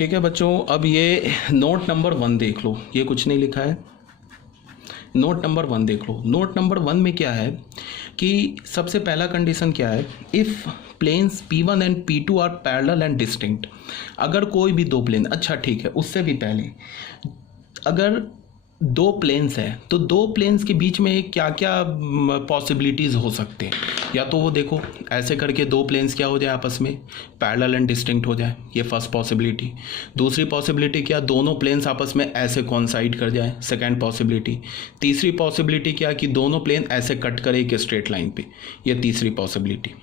ठीक है बच्चों, अब ये नोट नंबर 1 देख लो, ये कुछ नहीं लिखा है। नोट नंबर 1 देख लो। नोट नंबर 1 में क्या है कि सबसे पहला कंडीशन क्या है, if planes P1 and P2 are parallel and distinct. अगर कोई भी दो प्लेन, अच्छा ठीक है, उससे भी पहले अगर दो प्लेन्स हैं तो दो प्लेन्स के बीच में क्या क्या पॉसिबिलिटीज़ हो सकते हैं। या तो वो देखो ऐसे करके दो प्लेन्स क्या हो जाए, आपस में पैरेलल एंड डिस्टिंक्ट हो जाए, ये फर्स्ट पॉसिबिलिटी। दूसरी पॉसिबिलिटी क्या, दोनों प्लेन्स आपस में ऐसे कॉन्साइड कर जाए, सेकेंड पॉसिबिलिटी। तीसरी पॉसिबिलिटी क्या कि दोनों प्लेन ऐसे कट करे एक स्ट्रेट लाइन पे, ये तीसरी पॉसिबिलिटी।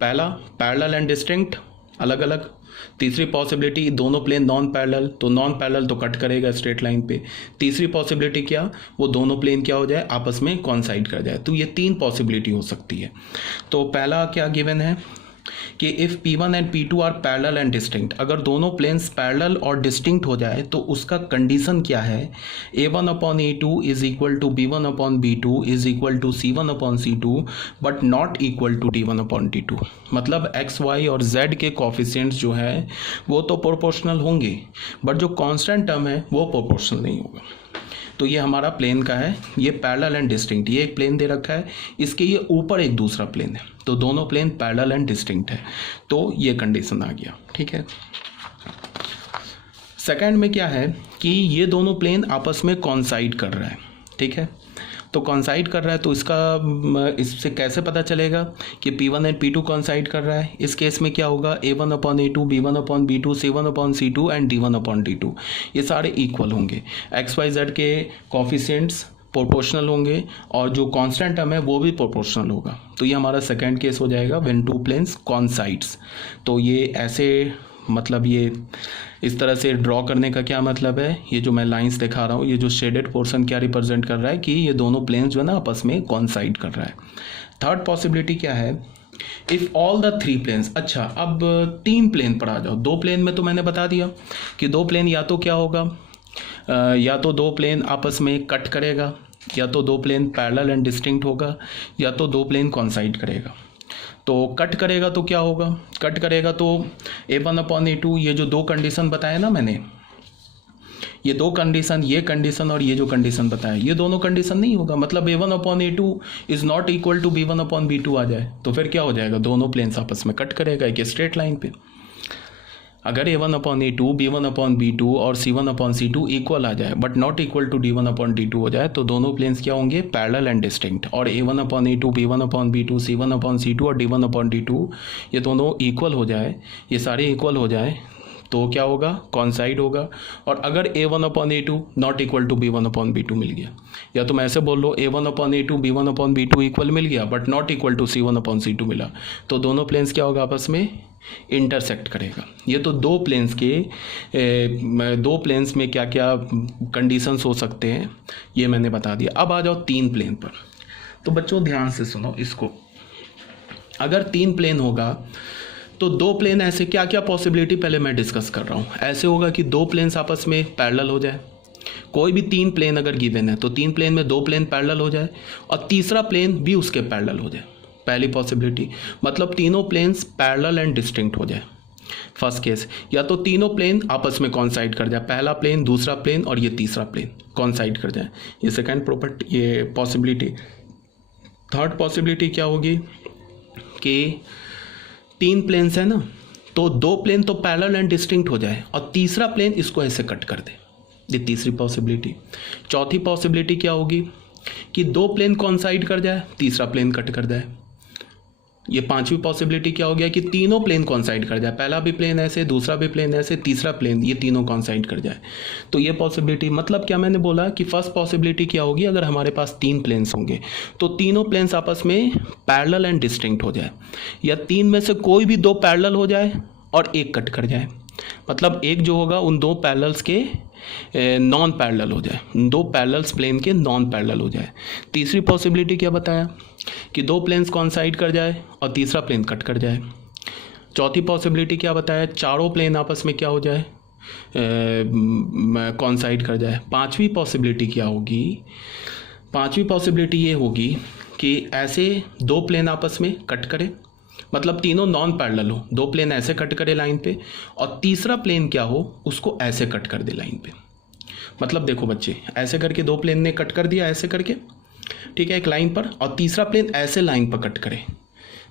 पहला पैरेलल एंड डिस्टिंक्ट अलग अलग। तीसरी पॉसिबिलिटी दोनों प्लेन नॉन पैरेलल, तो नॉन पैरेलल तो कट करेगा स्ट्रेट लाइन पे। तीसरी पॉसिबिलिटी क्या, वो दोनों प्लेन क्या हो जाए, आपस में कॉन्साइड कर जाए। तो ये तीन पॉसिबिलिटी हो सकती है। तो पहला क्या गिवन है कि if P1 and P2 are parallel and distinct, अगर दोनों प्लेन्स पैरेलल और डिस्टिंक्ट हो जाए तो उसका कंडीशन क्या है, A1/A2 is equal to B1/B2 is equal to C1/C2 but not equal to D1/D2। मतलब एक्स वाई और जेड के कॉफिशिएंट्स जो है वो तो प्रोपोर्शनल होंगे, बट जो कांस्टेंट टर्म है वो प्रोपोर्शनल नहीं होगा। तो ये हमारा प्लेन का है, ये पैरेलल एंड डिस्टिंक्ट, ये एक प्लेन दे रखा है, इसके ये ऊपर एक दूसरा प्लेन है, तो दोनों प्लेन पैरेलल एंड डिस्टिंक्ट है, तो ये कंडीशन आ गया। ठीक है, सेकंड में क्या है कि ये दोनों प्लेन आपस में कॉन्साइड कर रहा है। ठीक है, तो कॉन्साइड कर रहा है तो इससे कैसे पता चलेगा कि P1 एंड P2 कॉन्साइड कर रहा है। इस केस में क्या होगा, A1/A2 B1/B2 C1/C2 and D1/D2 ये सारे इक्वल होंगे। एक्स वाई जेड के कॉफिशिएंट्स प्रोपोर्शनल होंगे और जो कांस्टेंट टर्म है वो भी प्रोपोर्शनल होगा। तो ये हमारा सेकंड केस हो जाएगा व्हेन टू प्लेन्स कॉन्साइड्स। तो ये ऐसे मतलब ये इस तरह से ड्रॉ करने का क्या मतलब है, ये जो मैं लाइंस दिखा रहा हूँ, ये जो शेडेड पोर्शन क्या रिप्रेजेंट कर रहा है कि ये दोनों प्लेन्स जो है ना आपस में कॉन्साइड कर रहा है। थर्ड पॉसिबिलिटी क्या है, if all the three planes. अच्छा, अब तीन प्लेन पर आ जाओ। दो प्लेन में तो मैंने बता दिया कि दो प्लेन या तो क्या होगा, या तो दो प्लेन आपस में कट करेगा, या तो दो प्लेन पैरेलल एंड डिस्टिंक्ट होगा, या तो दो प्लेन कॉन्साइड करेगा। तो कट करेगा तो क्या होगा, कट करेगा तो A1/A2, ये जो दो कंडीशन बताया ना मैंने, ये दो कंडीशन, ये कंडीशन और ये जो कंडीशन बताया, ये दोनों कंडीशन नहीं होगा। मतलब A1/A2 is not equal to B1/B2 आ जाए तो फिर क्या हो जाएगा, दोनों प्लेन्स आपस में कट करेगा एक स्ट्रेट लाइन पे। अगर A1/A2 B1/B2 और C1/C2 इक्वल आ जाए but not equal to D1/D2 हो जाए तो दोनों प्लेन्स क्या होंगे, पैरेलल एंड डिस्टिंक्ट। और A1/A2 B1/B2 C1/C2 और D1/D2 ये दोनों इक्वल हो जाए, ये सारे इक्वल हो जाए तो क्या होगा, कॉन्साइड होगा। और अगर A1/A2 not equal to B1/B2 मिल गया, या तो मैं ऐसे बोल लो A1/A2 B1/B2 इक्वल मिल गया but not equal to C1/C2 मिला, तो दोनों प्लेन्स क्या होगा, आपस में इंटरसेक्ट करेगा। ये तो दो प्लेन्स में क्या क्या कंडीशंस हो सकते हैं ये मैंने बता दिया। अब आ जाओ तीन प्लेन पर। तो बच्चों ध्यान से सुनो इसको, अगर तीन प्लेन होगा तो दो प्लेन ऐसे क्या क्या पॉसिबिलिटी पहले मैं डिस्कस कर रहा हूँ। ऐसे होगा कि दो प्लेन्स आपस में पैरेलल हो जाए, कोई भी तीन प्लेन अगर गिवन है तो तीन प्लेन में दो प्लेन पैरेलल हो जाए और तीसरा प्लेन भी उसके पैरेलल हो जाए, पहली पॉसिबिलिटी। मतलब तीनों प्लेन्स पैरेलल एंड डिस्टिंक्ट हो जाए, फर्स्ट केस। या तो तीनों प्लेन आपस में कॉन्साइड कर जाए, पहला प्लेन दूसरा प्लेन और ये तीसरा प्लेन कॉन्साइड कर जाए, ये सेकेंड प्रॉपर्टी, ये पॉसिबिलिटी। थर्ड पॉसिबिलिटी क्या होगी कि तीन प्लेन्स है ना, तो दो प्लेन तो पैरेलल एंड डिस्टिंक्ट हो जाए और तीसरा प्लेन इसको ऐसे कट कर दे, ये तीसरी पॉसिबिलिटी। चौथी पॉसिबिलिटी क्या होगी कि दो प्लेन कॉन्साइड कर जाए, तीसरा प्लेन कट कर जाए। ये पांचवी पॉसिबिलिटी क्या हो गया कि तीनों प्लेन कॉन्साइड कर जाए, पहला भी प्लेन ऐसे, दूसरा भी प्लेन ऐसे, तीसरा प्लेन, ये तीनों कॉन्साइड कर जाए। तो ये पॉसिबिलिटी, मतलब क्या मैंने बोला कि फर्स्ट पॉसिबिलिटी क्या होगी, अगर हमारे पास तीन प्लेन्स होंगे तो तीनों प्लेन्स आपस में पैरेलल एंड डिस्टिंक्ट हो जाए, या तीन में से कोई भी दो पैरेलल हो जाए और एक कट कर जाए। मतलब एक जो होगा उन दो पैरेलल्स के नॉन पैरेलल हो जाए, दो पैरेलल्स प्लेन के नॉन पैरेलल हो जाए। तीसरी पॉसिबिलिटी क्या बताया कि दो प्लेन्स कॉन्साइड कर जाए और तीसरा प्लेन कट कर जाए। चौथी पॉसिबिलिटी क्या बताया, चारों प्लेन आपस में क्या हो जाए, कॉन्साइड कर जाए। पांचवी पॉसिबिलिटी क्या होगी, पांचवी पॉसिबिलिटी ये होगी कि ऐसे दो प्लेन आपस में कट करें मतलब तीनों नॉन पैरेलल हो, दो प्लेन ऐसे कट करे लाइन पे और तीसरा प्लेन क्या हो उसको ऐसे कट कर दे लाइन पे। मतलब देखो बच्चे, ऐसे करके दो प्लेन ने कट कर दिया ऐसे करके, ठीक है, एक लाइन पर, और तीसरा प्लेन ऐसे लाइन पर कट करे,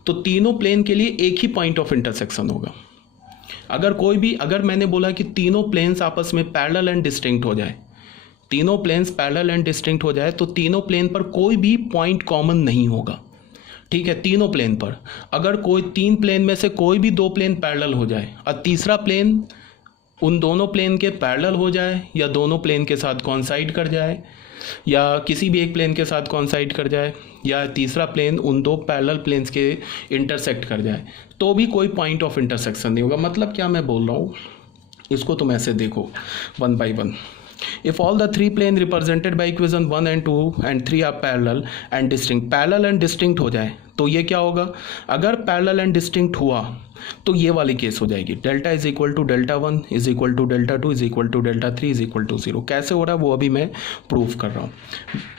तो तीनों प्लेन के लिए एक ही पॉइंट ऑफ इंटरसेक्शन होगा। अगर मैंने बोला कि तीनों प्लेन्स आपस में पैरेलल एंड डिस्टिंक्ट हो जाए, तीनों प्लेन्स पैरेलल एंड डिस्टिंक्ट हो जाए, तो तीनों प्लेन पर कोई भी पॉइंट कॉमन नहीं होगा, ठीक है। तीनों प्लेन पर अगर कोई तीन प्लेन में से कोई भी दो प्लेन पैरेलल हो जाए और तीसरा प्लेन उन दोनों प्लेन के पैरेलल हो जाए या दोनों प्लेन के साथ कॉन्साइड कर जाए या किसी भी एक प्लेन के साथ कॉन्साइड कर जाए या तीसरा प्लेन उन दो पैरेलल प्लेन्स के इंटरसेक्ट कर जाए, तो भी कोई पॉइंट ऑफ इंटरसेक्शन नहीं होगा। मतलब क्या मैं बोल रहा हूँ, इसको तुम ऐसे देखो one by one. If all the three plane represented by equation 1 and 2 and 3 are parallel and distinct हो जाए, तो ये क्या होगा, अगर पैरेलल एंड डिस्टिंक्ट हुआ तो ये वाली केस हो जाएगी, delta is equal to delta 1 is equal to delta 2 is equal to delta 3 is equal to 0। कैसे हो रहा है वो अभी मैं प्रूफ कर रहा हूँ।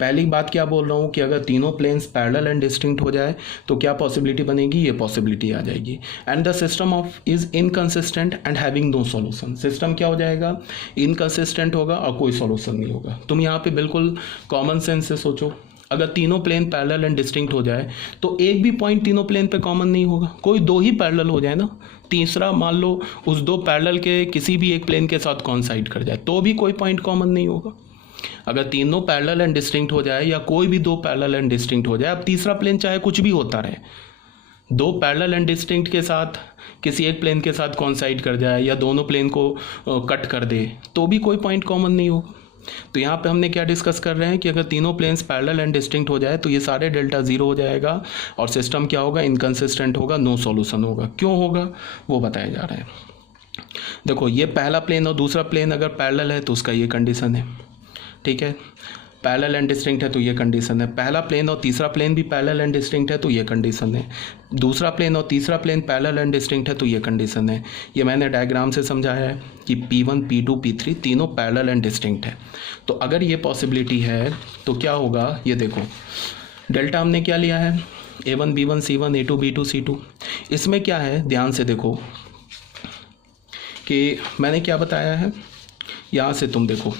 पहली बात क्या बोल रहा हूँ कि अगर तीनों प्लेन्स पैरेलल एंड डिस्टिंक्ट हो जाए तो क्या पॉसिबिलिटी बनेगी, ये पॉसिबिलिटी आ जाएगी। And the system of is inconsistent and having no solution. System क्या हो जाएगा, इनकंसिस्टेंट होगा और कोई सॉल्यूशन नहीं होगा। तुम यहाँ पे बिल्कुल कॉमन सेंस से सोचो, अगर तीनों प्लेन पैरेलल एंड डिस्टिंक्ट हो जाए तो एक भी पॉइंट तीनों प्लेन पे कॉमन नहीं होगा, कोई दो ही पैरेलल हो जाए ना, तीसरा मान लो उस दो पैरेलल के किसी भी एक प्लेन के साथ कॉन्साइड कर जाए तो भी कोई पॉइंट कॉमन नहीं होगा। अगर तीनों पैरेलल एंड डिस्टिंक्ट हो जाए या कोई भी दो पैरेलल एंड डिस्टिंक्ट हो जाए, अब तीसरा प्लेन चाहे कुछ भी होता रहे, दो पैरेलल एंड डिस्टिंक्ट के साथ किसी एक प्लेन के साथ कॉन्साइड कर जाए या दोनों प्लेन को कट कर दे तो भी कोई पॉइंट कॉमन नहीं होगा। तो यहाँ पे हमने क्या डिस्कस कर रहे हैं कि अगर तीनों प्लेन्स पैरेलल एंड डिस्टिंक्ट हो जाए तो ये सारे डेल्टा 0 हो जाएगा और सिस्टम क्या होगा, इनकंसिस्टेंट होगा, नो सॉल्यूशन होगा। क्यों होगा वो बताया जा रहा है। देखो ये पहला प्लेन और दूसरा प्लेन अगर पैरेलल है तो उसका ये कंडीशन है, ठीक है, पैरेलल एंड डिस्टिंक्ट है तो ये कंडीशन है। पहला प्लेन और तीसरा प्लेन भी पैरेलल एंड डिस्टिंक्ट है तो ये कंडीशन है। दूसरा प्लेन और तीसरा प्लेन पैरेलल एंड डिस्टिंक्ट है तो ये कंडीशन है। ये मैंने डायग्राम से समझाया है कि P1 P2 P3 तीनों पैरेलल एंड डिस्टिंक्ट है। तो अगर ये पॉसिबिलिटी है तो क्या होगा, ये देखो डेल्टा हमने क्या लिया है, A1 B1 C1 A2 B2 C2। इसमें क्या है, ध्यान से देखो कि मैंने क्या बताया है, यहाँ से तुम देखो,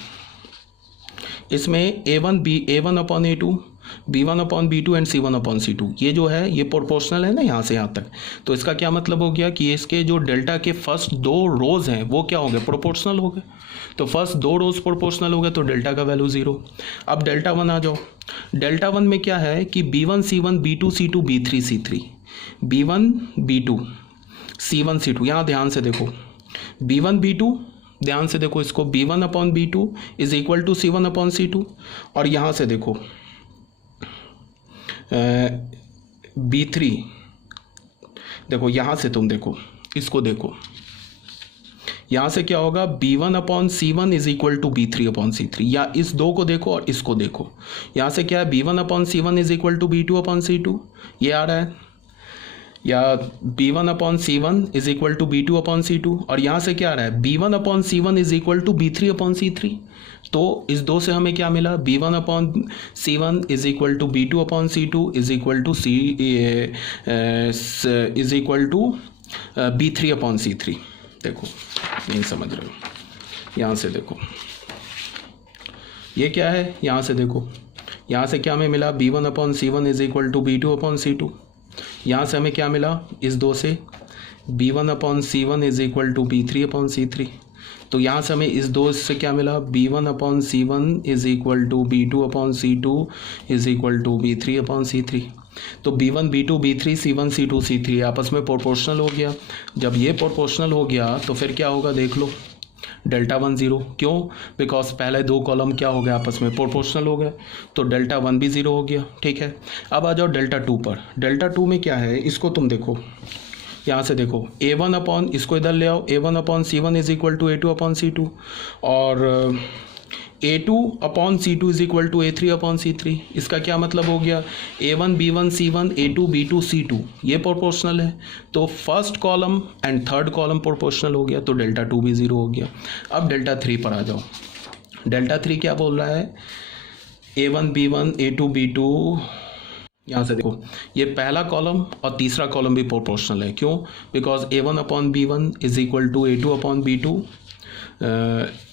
इसमें A1 upon A2 B1 upon B2 and C1 upon C2 ये जो है ये प्रोपोर्शनल है ना यहाँ से यहाँ तक। तो इसका क्या मतलब हो गया कि इसके जो डेल्टा के फर्स्ट दो रोज़ हैं वो क्या हो गए, प्रोपोर्शनल हो गए। तो फर्स्ट दो रोज़ प्रोपोर्शनल हो गए तो डेल्टा का वैल्यू 0। अब डेल्टा 1 आ जाओ, डेल्टा 1 में क्या है कि B1 C1 B2 C2 B3 C3, B1 B2 C1 C2, यहाँ ध्यान से देखो B1 B2, ध्यान से देखो इसको, B1 upon B2 is equal to C1 upon C2। और यहाँ से देखो B3, देखो यहाँ से तुम देखो इसको, देखो यहाँ से क्या होगा, B1 upon C1 is equal to B3 upon C3। या इस दो को देखो और इसको देखो, यहाँ से क्या है, B1 upon C1 is equal to B2 upon C2 ये आ रहा है, या B1 upon C1 is equal to B2 upon C2। और यहाँ से क्या आ रहा है, B1 upon C1 is equal to B3 upon C3। तो इस दो से हमें क्या मिला, B1 upon C1 is equal to B2 upon C2 is equal to B3 upon C3। देखो नहीं समझ रहे हो, यहाँ से देखो ये क्या है, यहाँ से देखो, यहाँ से क्या हमें मिला, B1 upon C1 is equal to B2 upon C2। यहाँ से हमें क्या मिला, इस दो से B1 upon C1 is equal to B3 upon C3। तो यहाँ से हमें इस दो से क्या मिला, B1 upon C1 is equal to B2 upon C2 is equal to B3 upon C3। तो B1 B2 B3 C1 C2 C3 आपस में प्रोपोर्शनल हो गया। जब ये प्रोपोर्शनल हो गया तो फिर क्या होगा, देख लो डेल्टा 1 0। क्यों, बिकॉज पहले दो कॉलम क्या हो गया, आपस में प्रोपोर्शनल हो गए, तो डेल्टा 1 भी 0 हो गया, ठीक है। अब आ जाओ डेल्टा 2 पर। डेल्टा 2 में क्या है, इसको तुम देखो, यहाँ से देखो A1 अपॉन, इसको इधर ले आओ, A1 upon C1 is equal to A2 upon C2 और A2 upon C2 is equal to A3 upon C3। इसका क्या मतलब हो गया, A1 B1 C1 A2 B2 C2 ये प्रोपोर्शनल है, तो first column and third column proportional हो गया, तो डेल्टा 2 भी 0 हो गया। अब डेल्टा 3 पर आ जाओ, डेल्टा 3 क्या बोल रहा है, A1 B1 A2 B2 यहाँ से देखो ये पहला कॉलम और तीसरा कॉलम भी प्रोपोर्शनल है। क्यों? Because A1 upon B1 is equal to A2 upon B2।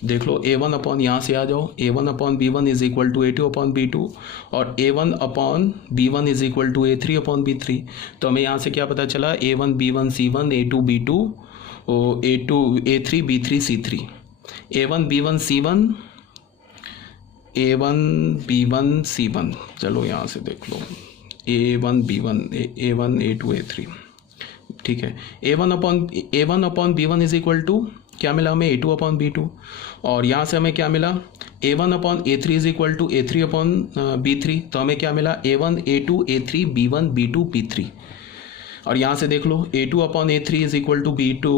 देख लो A1 अपॉन, यहाँ से आ जाओ, A1 upon B1 is equal to A2 upon B2 और A1 upon B1 is equal to A3 upon B3। तो हमें यहाँ से क्या पता चला? A1 B1 C1 A2 B2 A2 A3 B3 C3। A1 B1 C1 A1 B1 C1, चलो यहाँ से देख लो A1 B1 A1 A2 A3, ठीक है। A1 upon B1 is equal to क्या मिला हमें? A2 upon B2। और यहाँ से हमें क्या मिला? A1 upon A3 is equal to A3 upon B3। तो हमें क्या मिला? A1 A2 A3 B1 B2 B3। और यहाँ से देख लो A2 upon A3 is equal to B2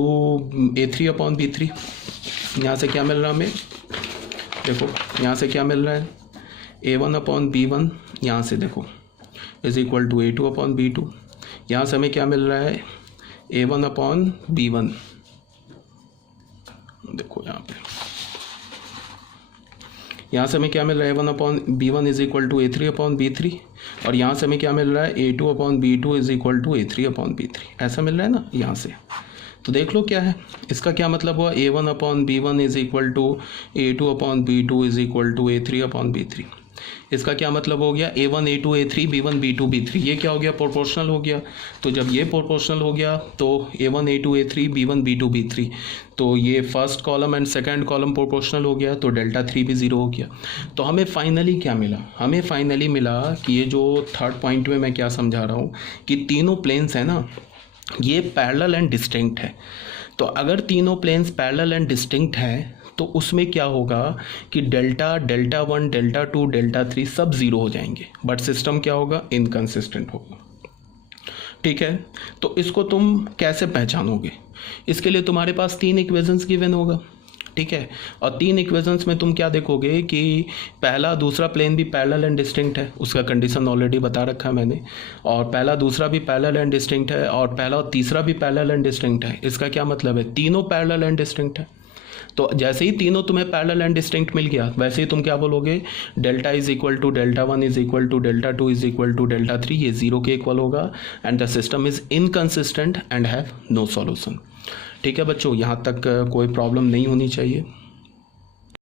A3 upon B3। यहाँ से क्या मिल रहा हमें? देखो यहाँ से क्या मिल रहा है? A1 अपॉन B1, यहाँ से देखो is equal to A2 upon B2। यहाँ से हमें क्या मिल रहा है? A1 अपॉन B1, देखो यहाँ पे, यहाँ से हमें क्या मिल रहा है? A1 upon B1 is equal to A3 upon B3। और यहाँ से हमें क्या मिल रहा है? A2 upon B2 is equal to A3 upon B3। ऐसा मिल रहा है ना यहाँ से। तो देख लो क्या है इसका, क्या मतलब हुआ? A1 upon B1 is equal to A2 upon B2 is equal to A3 upon B3। इसका क्या मतलब हो गया? A1 A2 A3 B1 B2 B3। ये क्या हो गया? प्रोपोर्शनल हो गया। तो जब ये प्रोपोर्शनल हो गया तो A1 A2 A3 B1 B2 B3, तो ये first column and second column proportional हो गया, तो डेल्टा 3 भी 0 हो गया। तो हमें फाइनली क्या मिला? हमें फाइनली मिला कि ये जो थर्ड पॉइंट में मैं क्या समझा रहा हूँ कि तीनों प्लेन्स हैं ना, ये पैरेलल एंड डिस्टिंक्ट है। तो अगर तीनों प्लेन्स पैरेलल एंड डिस्टिंक्ट हैं तो उसमें क्या होगा कि डेल्टा 1 डेल्टा 2 डेल्टा 3 सब 0 हो जाएंगे, बट सिस्टम क्या होगा? इनकंसिस्टेंट होगा। ठीक है, तो इसको तुम कैसे पहचानोगे? इसके लिए तुम्हारे पास 3 इक्वेशंस गिवन होगा, ठीक है। और 3 इक्वेशंस में तुम क्या देखोगे कि पहला दूसरा प्लेन भी पैरेलल एंड डिस्टिंक्ट है, उसका कंडीशन ऑलरेडी बता रखा है मैंने, और पहला दूसरा भी पैरेलल एंड डिस्टिंक्ट है, और पहला और तीसरा भी पैरेलल एंड डिस्टिंक्ट है। इसका क्या मतलब है? तीनों पैरेलल एंड डिस्टिंक्ट है। तो जैसे ही तीनों तुम्हें पैरेलल एंड डिस्टिंक्ट मिल गया, वैसे ही तुम क्या बोलोगे? Delta is equal to delta 1 is equal to delta 2 is equal to delta 3, ये 0 के इक्वल होगा and the system is inconsistent and have no solution. ठीक है बच्चों, यहाँ तक कोई प्रॉब्लम नहीं होनी चाहिए।